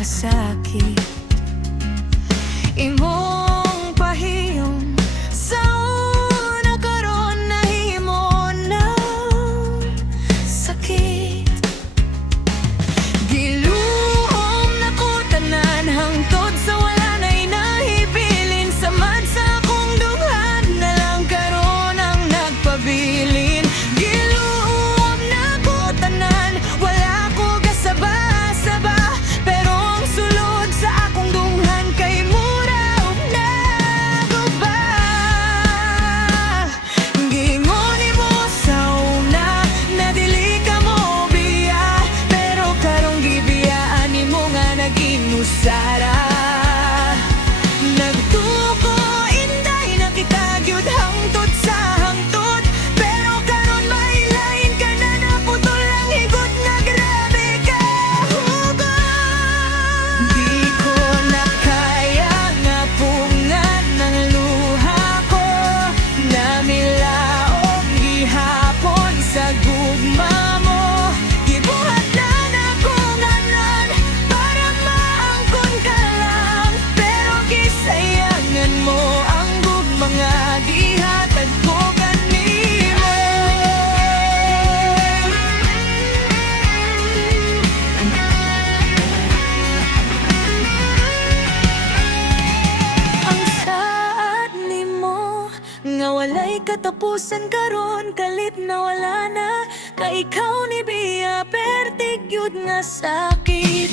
kasakit. Imong pahiyong sa una karon nahimo ng sakit. Giluhom na ko tanan hangtod sa wala na'y nahibilin. Samad sa akong dunghan na lang karon ang nagpabilin. Giluhom na ko tanan, wala ko gasaba-saba, pero ang sulod sa akong dunghan kay mura ug naguba. Gingon nimo sa una na dili ka mo biya, pero karong gibiyaan nimo nga naging usara. Nagtuko inday na kita gyud hangtod sa hangtod, pero karon mailain ka na, naputol ang higot nga grabe ka hugot. Di ko na kaya nga pungan ng luha ko, namilaog gihapon sa gugma mo. Gibuhat na akong anan para maangkon ka lang, pero gisayangan mo ang gugma nga gihatag ko kanimo. Ang saad nimo nga walay katapusan karon, kalit na wala na ka ikaw ni biya, pertig yun nga sakit.